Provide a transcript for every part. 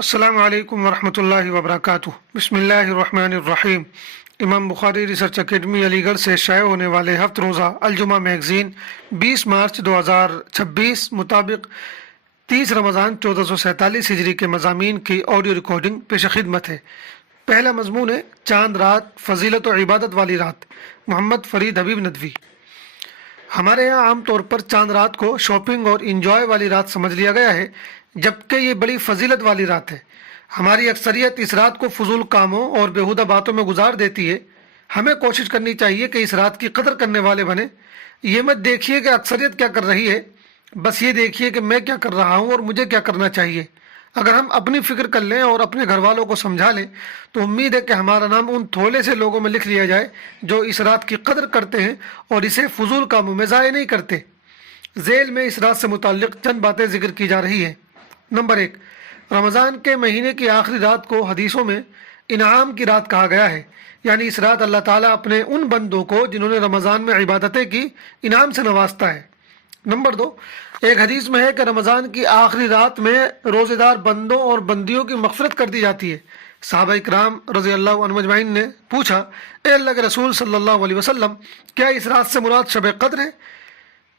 अस्सलामु अलैकुम वरहमतुल्लाहि वबरकातुह। बिस्मिल्लाहिर्रहमानिर्रहीम। इमाम बुखारी रिसर्च एकेडमी अलीगढ़ से शाये होने वाले हफ्त रोज़ा अलजुमा मैगज़ीन 20 मार्च 2026 मुताबिक 30 रमज़ान 1447 हिजरी के मज़ामीन की ऑडियो रिकॉर्डिंग पेश खिदमत है। पहला मज़मून है चांद रात, फ़जीलत और इबादत वाली रात। मोहम्मद फ़रीद हबीब नदवी। हमारे यहाँ आम तौर पर चांद रात को शॉपिंग और इंजॉय वाली रात समझ लिया गया है, जबकि ये बड़ी फजीलत वाली रात है। हमारी अक्सरियत इस रात को फजूल कामों और बेहुदा बातों में गुजार देती है। हमें कोशिश करनी चाहिए कि इस रात की कदर करने वाले बने। ये मत देखिए कि अक्सरियत क्या कर रही है, बस ये देखिए कि मैं क्या कर रहा हूँ और मुझे क्या करना चाहिए। अगर हम अपनी फ़िक्र कर लें और अपने घर वालों को समझा लें तो उम्मीद है कि हमारा नाम उन थोड़े से लोगों में लिख लिया जाए जो इस रात की कदर करते हैं और इसे फजूल कामों में ज़ाय नहीं करते। झेल में इस रात से मुताल्लिक़ चंद बातें जिक्र की जा रही हैं। नंबर 1, रमज़ान के महीने की आखिरी रात को हदीसों में इनाम की रात कहा गया है, यानी इस रात अल्लाह ताला अपने उन बंदों को जिन्होंने रमज़ान में इबादतें की इनाम से नवाजता है। नंबर 2, एक हदीस में है कि रमज़ान की आखिरी रात में रोज़ेदार बंदों और बंदियों की मग़फ़िरत कर दी जाती है। सहाबा इकराम रज़ी अल्लाह अन्हुम अजमईन ने पूछा, ए अल्लाह के रसूल सल्लल्लाहु अलैहि वसल्लम, क्या इस रात से मुराद शब क़द्र है?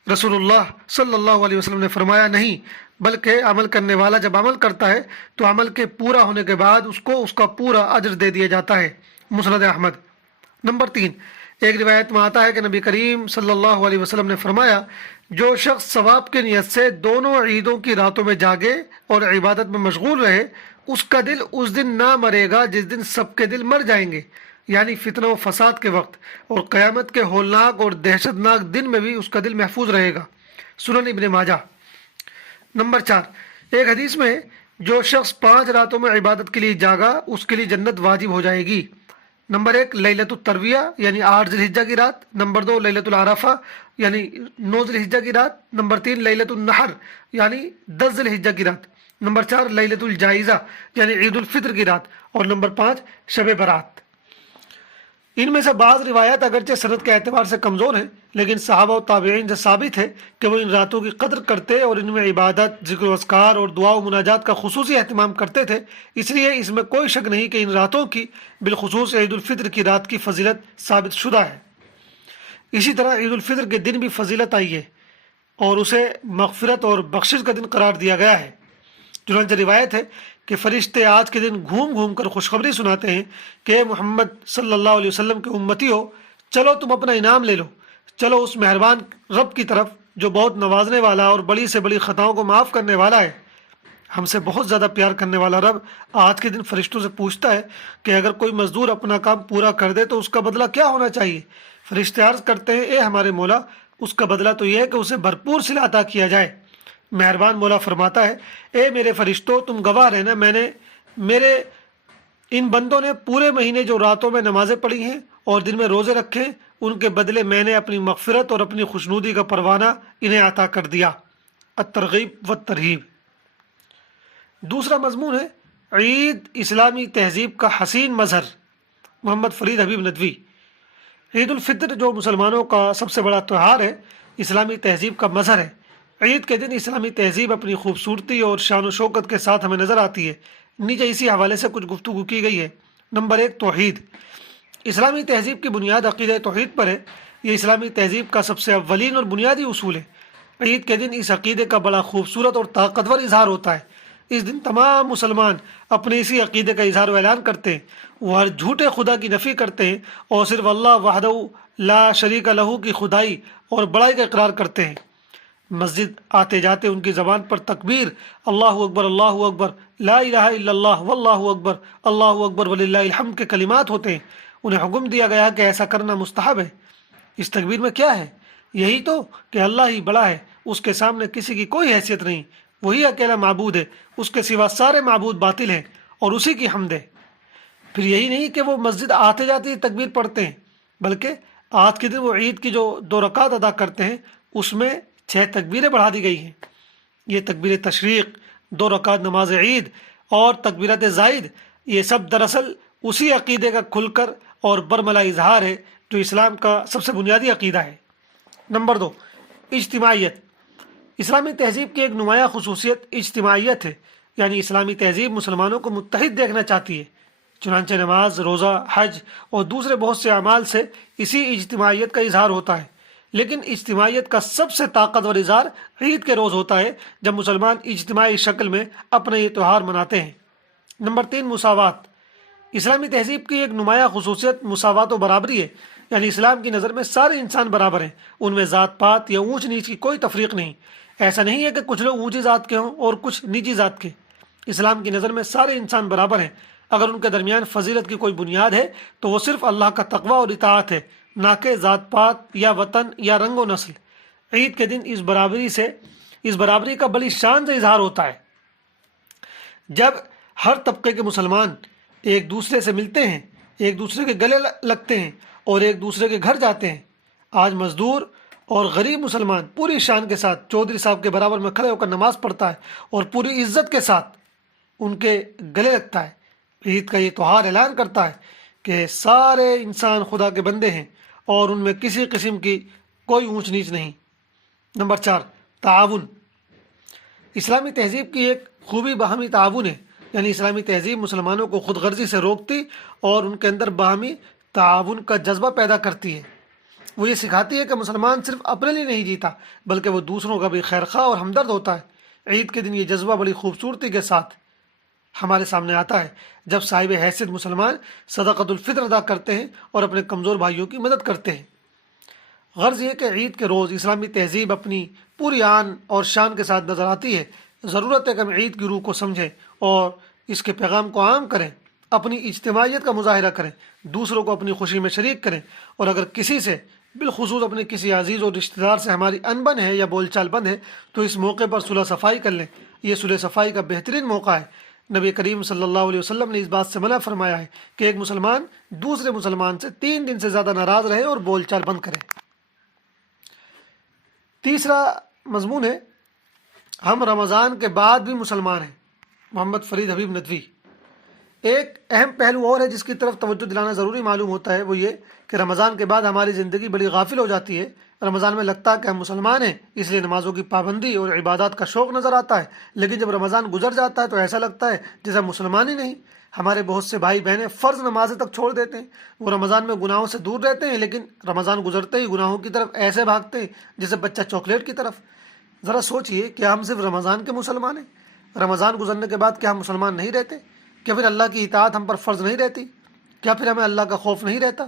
रसूलुल्लाह सल्लल्लाहु अलैहि वसल्लम ने फरमाया, नहीं, बल्कि अमल करने वाला जब अमल करता है तो अमल के पूरा होने के बाद उसको उसका पूरा अजर दे दिया जाता है। मुस्नद अहमद। नंबर 3, एक रिवायत में आता है कि नबी करीम सल्लल्लाहु अलैहि वसल्लम ने फरमाया, जो शख्स सवाब की नियत से दोनों ईदों की रातों में जागे और इबादत में मशगूल रहे, उसका दिल उस दिन ना मरेगा जिस दिन सबके दिल मर जाएंगे, यानी फितना व फसाद के वक्त, और क़यामत के होलनाक और दहशतनाक दिन में भी उसका दिल महफूज रहेगा। सुनन इब्न माजा। नंबर 4, एक हदीस में जो शख्स 5 रातों में इबादत के लिए जागा उसके लिए जन्नत वाजिब हो जाएगी। नंबर 1, लैलतुल तरविया यानी 8 ज़िलहिज्जा की रात। नंबर 2, लैलतुल अरफा यानी 9 ज़िलहिज्जा की रात। नंबर 3, लैलतुल नहर यानी 10 ज़िलहिज्जा की रात। नंबर 4, लैलतुल जाइज़ा यानी ईद उल फित्र की रात। और नंबर 5, शब बारात। इनमें से बाज़ रिवायत अगरचे सनद के एतबार से कमज़ोर हैं, लेकिन सहाबा और ताबईन से साबित है कि वो इन रातों की कदर करते और इनमें इबादत, ज़िक्र अस्कार और दुआ व मुनाजात का खुसूसी एहतमाम करते थे। इसलिए इसमें कोई शक नहीं कि इन रातों की बिलखुसूस ईद उल फित्र की रात की फजीलत साबित शुदा है। इसी तरह ईद उल फित्र के दिन भी फजीलत आई है और उसे मग़फ़िरत और बख्शिश का दिन करार दिया गया है। चुनांचे रिवायत है कि फ़रिश्ते आज के दिन घूम घूम कर खुशखबरी सुनाते हैं कि मोहम्मद सल्लल्लाहु अलैहि वसल्लम के उम्मती हो, चलो तुम अपना इनाम ले लो, चलो उस मेहरबान रब की तरफ जो बहुत नवाजने वाला और बड़ी से बड़ी ख़ताओं को माफ़ करने वाला है। हमसे बहुत ज़्यादा प्यार करने वाला रब आज के दिन फ़रिश्तों से पूछता है कि अगर कोई मज़दूर अपना काम पूरा कर दे तो उसका बदला क्या होना चाहिए। फ़रिश्ते अर्ज़ करते हैं, ए हमारे मौला, उसका बदला तो यह है कि उसे भरपूर सिला अता किया जाए। मेहरबान मौला फरमाता है, ए मेरे फरिश्तों, तुम गवाह रहना, मेरे इन बंदों ने पूरे महीने जो रातों में नमाजें पढ़ी हैं और दिन में रोज़े रखे, उनके बदले मैंने अपनी मग़फ़िरत और अपनी खुशनुदी का परवाना इन्हें अता कर दिया। अत-तरग़ीब व तरहीब। दूसरा मज़मून है ईद इस्लामी तहज़ीब का हसीन मज़हर। मोहम्मद फ़रीद हबीब नदवी। ईद उल फित्र जो मुसलमानों का सबसे बड़ा त्यौहार है, इस्लामी तहज़ीब का मज़हर है। ईद के दिन इस्लामी तहज़ीब अपनी खूबसूरती और शान व शौकत के साथ हमें नज़र आती है। नीचे इसी हवाले से कुछ गुफ्तगू की गई है। नंबर 1, तौहीद। इस्लामी तहज़ीब की बुनियाद अक़ीदा तौहीद पर है। ये इस्लामी तहज़ीब का सबसे अव्वलीन और बुनियादी उसूल है। ईद के दिन इस अक़ीदे का बड़ा खूबसूरत और ताकतवर इजहार होता है। इस दिन तमाम मुसलमान अपने इसी अक़ीदे का इजहार व ऐलान करते हैं। वो हर झूठे खुदा की नफ़ी करते हैं और सिर्फ अल्लाह वहदहू ला शरीक लहू की खुदाई और बड़ाई का इकरार करते हैं। मस्जिद आते जाते उनकी ज़बान पर तकबीर, अल्लाहु अकबर, ला इलाहा इल्लल्लाह, वल्लाहु अकबर वलिल्लाहिल हम्द के कलिमात होते हैं। उन्हें हुक्म दिया गया कि ऐसा करना मुस्तहब है। इस तकबीर में क्या है? यही तो कि अल्लाह ही बड़ा है, उसके सामने किसी की कोई हैसियत नहीं, वही अकेला माबूद है, उसके सिवा सारे माबूद बातिल हैं और उसी की हम्द है। फिर यही नहीं कि वो मस्जिद आते जाते तकबीर पढ़ते हैं, बल्कि आज के दिन वो ईद की जो 2 रकात अदा करते हैं उसमें 6 तकबीरें बढ़ा दी गई हैं। ये तकबीर तशरीक़, 2 रकात नमाज ईद और तकबीरत ज़ाइद, ये सब दरअसल उसी अक़ीदे का खुलकर और बरमला इजहार है जो इस्लाम का सबसे बुनियादी अक़ीदा है। नंबर 2, इज्तिमाइयत। इस्लामी तहज़ीब की एक नुमाया खुसूसियत इज्तिमाइयत है। یعنی اسلامی تہذیب مسلمانوں کو متحد دیکھنا چاہتی ہے، چنانچہ نماز، روزہ، حج اور دوسرے بہت سے اعمال سے اسی اجتماعیت کا اظہار ہوتا ہے۔ لیکن اجتماعیت کا سب سے طاقتور اظہار عید کے روز ہوتا ہے، جب مسلمان اجتماعی شکل میں اپنا یہ تہوار مناتے ہیں۔ نمبر 3، مساوات۔ اسلامی تہذیب کی ایک نمایاں خصوصیت مساوات و برابری ہے، یعنی اسلام کی نظر میں سارے انسان برابر ہیں، ان میں ذات پات یا اونچ نیچ کی کوئی تفریق نہیں۔ ایسا نہیں ہے کہ کچھ لوگ اونچی ذات کے ہوں اور کچھ نیچی ذات کے۔ اسلام کی نظر میں سارے انسان برابر ہیں۔ اگر ان کے درمیان فضیلت کی کوئی بنیاد ہے تو وہ صرف اللہ کا تقوی اور اطاعت ہے، نہ کہ ذات پات یا وطن یا رنگ و نسل۔ عید کے دن اس برابری کا بڑی شان سے اظہار ہوتا ہے، جب ہر طبقے کے مسلمان ایک دوسرے سے ملتے ہیں، ایک دوسرے کے گلے لگتے ہیں اور ایک دوسرے کے گھر جاتے ہیں۔ آج مزدور اور غریب مسلمان پوری شان کے ساتھ چودھری صاحب کے برابر میں کھڑے ہو کر نماز پڑھتا ہے اور پوری عزت کے ساتھ ان کے گلے لگتا ہے۔ عید کا یہ تہوار اعلان کرتا ہے کہ سارے انسان خدا کے بندے ہیں اور ان میں کسی قسم کی کوئی اونچ نیچ نہیں۔ نمبر 4، تعاون۔ اسلامی تہذیب کی ایک خوبی باہمی تعاون ہے، یعنی اسلامی تہذیب مسلمانوں کو خود غرضی سے روکتی اور ان کے اندر باہمی تعاون کا جذبہ پیدا کرتی ہے۔ وہ یہ سکھاتی ہے کہ مسلمان صرف اپنے لیے نہیں جیتا بلکہ وہ دوسروں کا بھی خیرخواہ اور ہمدرد ہوتا ہے۔ عید کے دن یہ جذبہ بڑی خوبصورتی کے ساتھ ہمارے سامنے آتا ہے، جب صاحب حیثیت مسلمان صدقۃ الفطر ادا کرتے ہیں اور اپنے کمزور بھائیوں کی مدد کرتے ہیں۔ غرض یہ کہ عید کے روز اسلامی تہذیب اپنی پوری آن اور شان کے ساتھ نظر آتی ہے۔ ضرورت ہے کہ ہم عید کی روح کو سمجھیں اور اس کے پیغام کو عام کریں، اپنی اجتماعیت کا مظاہرہ کریں، دوسروں کو اپنی خوشی میں شریک کریں، اور اگر کسی سے، بالخصوص اپنے کسی عزیز اور رشتہ دار سے ہماری انبن ہے یا بول چال بند ہے تو اس موقع پر صلح صفائی کر لیں۔ یہ صلح صفائی کا بہترین موقع ہے۔ نبی کریم صلی اللہ علیہ وسلم نے اس بات سے منع فرمایا ہے کہ ایک مسلمان دوسرے مسلمان سے 3 دن سے زیادہ ناراض رہے اور بول چال بند کرے۔ تیسرا مضمون ہے، ہم رمضان کے بعد بھی مسلمان ہیں۔ محمد فرید حبیب ندوی۔ ایک اہم پہلو اور ہے جس کی طرف توجہ دلانا ضروری معلوم ہوتا ہے، وہ یہ کہ رمضان کے بعد ہماری زندگی بڑی غافل ہو جاتی ہے۔ رمضان میں لگتا ہے کہ ہم مسلمان ہیں، اس لیے نمازوں کی پابندی اور عبادات کا شوق نظر آتا ہے، لیکن جب رمضان گزر جاتا ہے تو ایسا لگتا ہے جیسے ہم مسلمان ہی نہیں۔ ہمارے بہت سے بھائی بہنیں فرض نمازیں تک چھوڑ دیتے ہیں۔ وہ رمضان میں گناہوں سے دور رہتے ہیں، لیکن رمضان گزرتے ہی گناہوں کی طرف ایسے بھاگتے ہیں جیسے بچہ چاکلیٹ کی طرف۔ ذرا سوچئے، کیا ہم صرف رمضان کے مسلمان ہیں؟ رمضان گزرنے کے بعد کیا ہم مسلمان نہیں رہتے؟ کیا پھر اللہ کی اطاعت ہم پر فرض نہیں رہتی؟ کیا پھر ہمیں اللہ کا خوف نہیں رہتا؟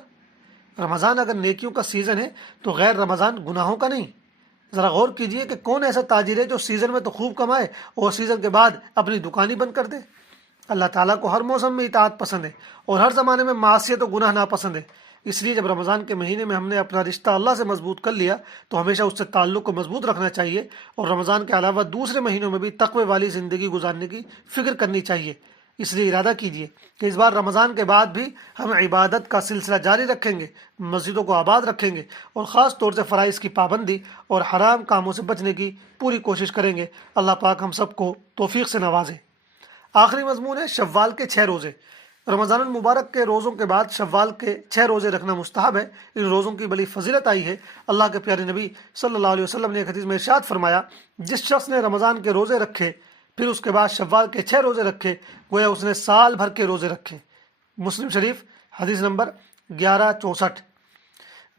رمضان اگر نیکیوں کا سیزن ہے تو غیر رمضان گناہوں کا نہیں۔ ذرا غور کیجئے کہ کون ایسا تاجر ہے جو سیزن میں تو خوب کمائے اور سیزن کے بعد اپنی دکان ہی بند کر دے؟ اللہ تعالیٰ کو ہر موسم میں اطاعت پسند ہے اور ہر زمانے میں معصیت و گناہ ناپسند ہے۔ اس لیے جب رمضان کے مہینے میں ہم نے اپنا رشتہ اللہ سے مضبوط کر لیا تو ہمیشہ اس سے تعلق کو مضبوط رکھنا چاہیے، اور رمضان کے علاوہ دوسرے مہینوں میں بھی تقوی والی زندگی گزارنے کی فکر کرنی چاہیے۔ اس لیے ارادہ کیجئے کہ اس بار رمضان کے بعد بھی ہم عبادت کا سلسلہ جاری رکھیں گے، مسجدوں کو آباد رکھیں گے اور خاص طور سے فرائض کی پابندی اور حرام کاموں سے بچنے کی پوری کوشش کریں گے۔ اللہ پاک ہم سب کو توفیق سے نوازے۔ آخری مضمون ہے شوال کے 6 روزے۔ رمضان المبارک کے روزوں کے بعد شوال کے 6 روزے رکھنا مستحب ہے۔ ان روزوں کی بڑی فضیلت آئی ہے۔ اللہ کے پیارے نبی صلی اللہ علیہ وسلم نے ایک حدیث میں ارشاد فرمایا، جس شخص نے رمضان کے روزے رکھے پھر اس کے بعد شوال کے 6 روزے رکھے، گویا اس نے سال بھر کے روزے رکھے۔ مسلم شریف حدیث نمبر 1164۔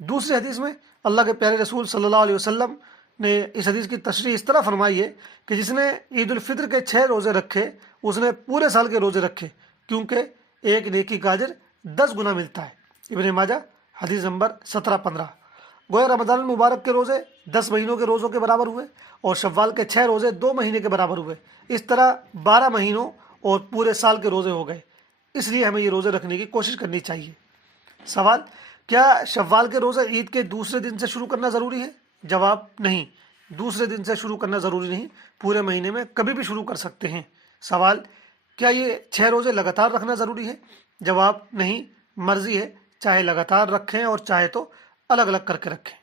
دوسری حدیث میں اللہ کے پیارے رسول صلی اللہ علیہ وسلم نے اس حدیث کی تشریح اس طرح فرمائی ہے کہ جس نے عید الفطر کے 6 روزے رکھے اس نے پورے سال کے روزے رکھے، کیونکہ ایک نیکی کا اجر 10 گنا ملتا ہے۔ ابن ماجہ حدیث نمبر 1715۔ گویا رمضان المبارک کے روزے 10 مہینوں کے روزوں کے برابر ہوئے اور شوال کے 6 روزے 2 مہینے کے برابر ہوئے۔ اس طرح 12 مہینوں اور پورے سال کے روزے ہو گئے۔ اس لیے ہمیں یہ روزے رکھنے کی کوشش کرنی چاہیے۔ سوال، کیا شوال کے روزے عید کے دوسرے دن سے شروع کرنا ضروری ہے؟ جواب، نہیں، دوسرے دن سے شروع کرنا ضروری نہیں، پورے مہینے میں کبھی بھی شروع کر سکتے ہیں۔ سوال، کیا یہ 6 روزے لگاتار رکھنا ضروری ہے؟ جواب، نہیں، مرضی ہے، چاہے لگاتار رکھیں اور چاہے تو الگ الگ کر کے رکھیں۔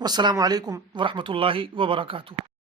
والسلام علیکم ورحمۃ اللہ وبرکاتہ۔